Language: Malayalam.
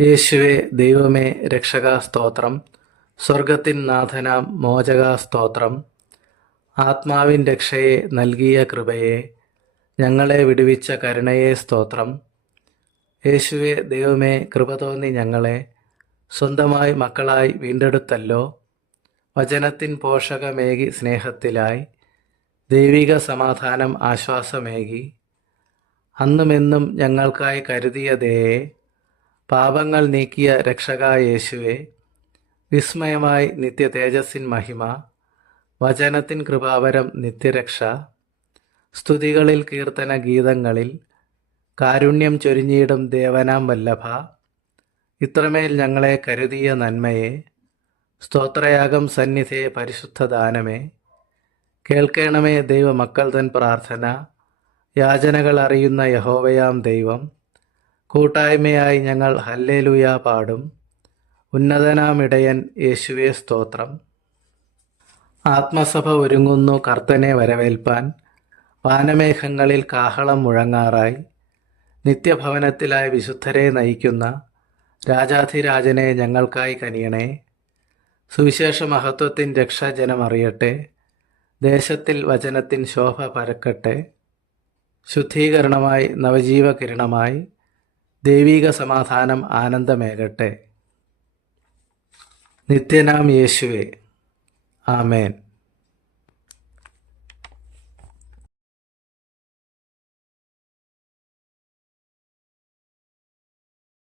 യേശുവേ ദൈവമേ രക്ഷകാ സ്തോത്രം. സ്വർഗത്തിൻ നാഥനാം മോചകാ സ്തോത്രം. ആത്മാവിൻ രക്ഷയെ നൽകിയ കൃപയെ, ഞങ്ങളെ വിടുവിച്ച കരുണയെ സ്തോത്രം. യേശുവേ ദൈവമേ കൃപ തോന്നി ഞങ്ങളെ സ്വന്തമായി മക്കളായി വീണ്ടെടുത്തല്ലോ. വചനത്തിൻ പോഷകമേകി സ്നേഹത്തിലായി ദൈവിക സമാധാനം ആശ്വാസമേകി. അന്നുമെന്നും ഞങ്ങൾക്കായി കരുതിയ ദയയെ, പാപങ്ങൾ നീക്കിയ രക്ഷകാ യേശുവേ, വിസ്മയമായി നിത്യ തേജസ്സിൻ മഹിമ, വചനത്തിൻ കൃപാവരം നിത്യരക്ഷ. സ്തുതികളിൽ കീർത്തന ഗീതങ്ങളിൽ കാരുണ്യം ചൊരിഞ്ഞിടും ദേവനാം വല്ലഭ. ഇത്രമേൽ ഞങ്ങളെ കരുതിയ നന്മയെ, സ്തോത്രയാഗം സന്നിധേ പരിശുദ്ധദാനമേ. കേൾക്കണമേ ദൈവമക്കൾ തൻ പ്രാർത്ഥന, യാചനകൾ അറിയുന്ന യഹോവയാം ദൈവം. കൂട്ടായ്മയായി ഞങ്ങൾ ഹല്ലേലൂയ പാടും. ഉന്നതനാം ഇടയൻ യേശുവേ സ്തോത്രം. ആത്മസഭ ഒരുങ്ങുന്നു കർത്തനെ വരവേൽപ്പാൻ. വാനമേഘങ്ങളിൽ കാഹളം മുഴങ്ങാറായി. നിത്യഭവനത്തിലായി വിശുദ്ധരെ നയിക്കുന്ന രാജാധിരാജനെ ഞങ്ങൾക്കായി കനിയണേ. സുവിശേഷ മഹത്വത്തിൻ രക്ഷാജനമറിയട്ടെ. ദേശത്തിൽ വചനത്തിൻ ശോഭ പരക്കട്ടെ. ശുദ്ധീകരണമായി നവജീവ കിരണമായി ദൈവിക സമാധാനം ആനന്ദമേകട്ടെ. നിത്യനാം യേശുവേ, ആമേൻ.